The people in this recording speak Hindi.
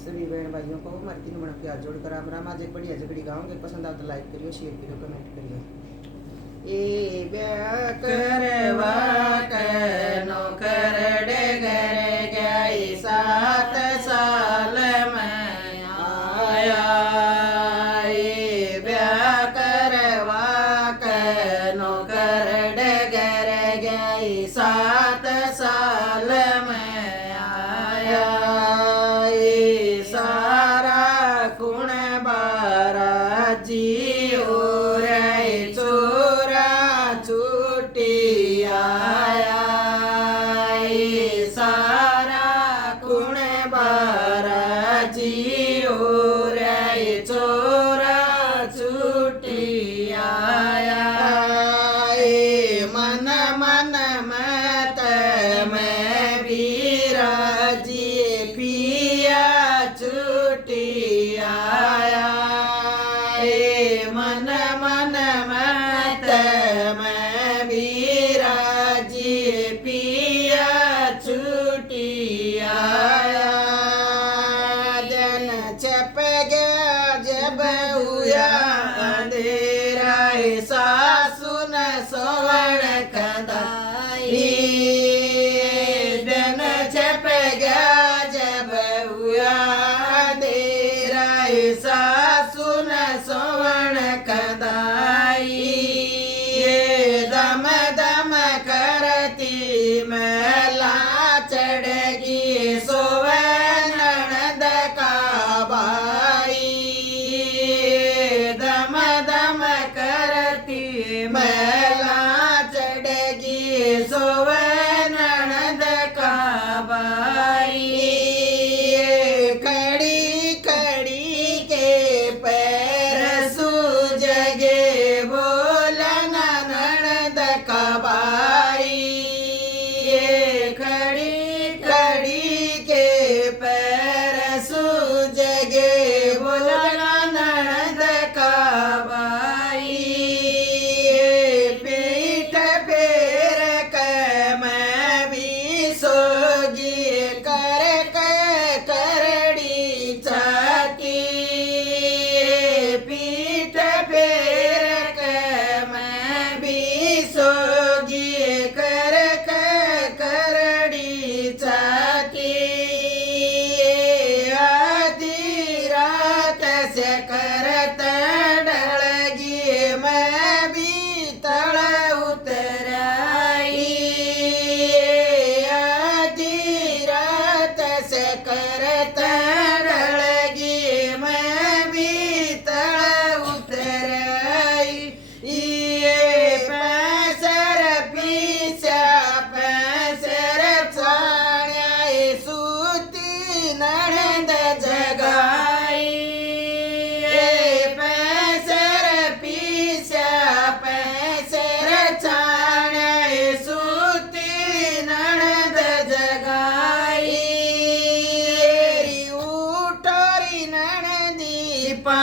सभी बहन भाइयों को हमारे तीन बड़ा प्यार जोड़कर राम राम। आज एक बढ़िया झगड़ी गाऊंगे, पसंद आता लाइक करियो, शेयर करियो, कमेंट करियो। ए ब्याह करवा कनो करड़े घर गई 7 साल में आया। ए ब्याह करवा कनो करड़े घर गई 7 साल में आया। जी और चोरा छुट्टी आया। सारा कुण बारा जी और चोरा छुट्टी आया। मन मन मत में बीरा जी पिया छुट्टी आया। मन मन मत में बीरा जी पिया छुट्टी आया। जन छप गया जब हुआ अंधेरा, सासु न सोवण कदाई। जन छप गया जब हुआ अंधेरा, सासु न सोवण कदाई। दम दम करती मैला चढ़गी सोवे ननद का बाई। दम दम करती मैला चढ़गी सोवे ननद का बाई। खड़ी खड़ी के पैर सूजगे बोलन ननद का बाई। खड़ी खड़ी के पैर सूजगे बोलन ननद का बाई। पीठ फेर के मैं भी सोगी कर करड़ी चाकी। पीठ फेर के मैं भी सोगी कर करड़ी चाकी। आधी रात से करत डलगी मैं भी तड़ उतराई। आधी रात से करत डलगी मैं भी तड़ उतराई। ये पैसर पीछा पैसर छाण्या, सूती ननद जगाई। पैसर पीछा पैसर छाण्या, सूती ननद जगाई। उठोरी ननदी पा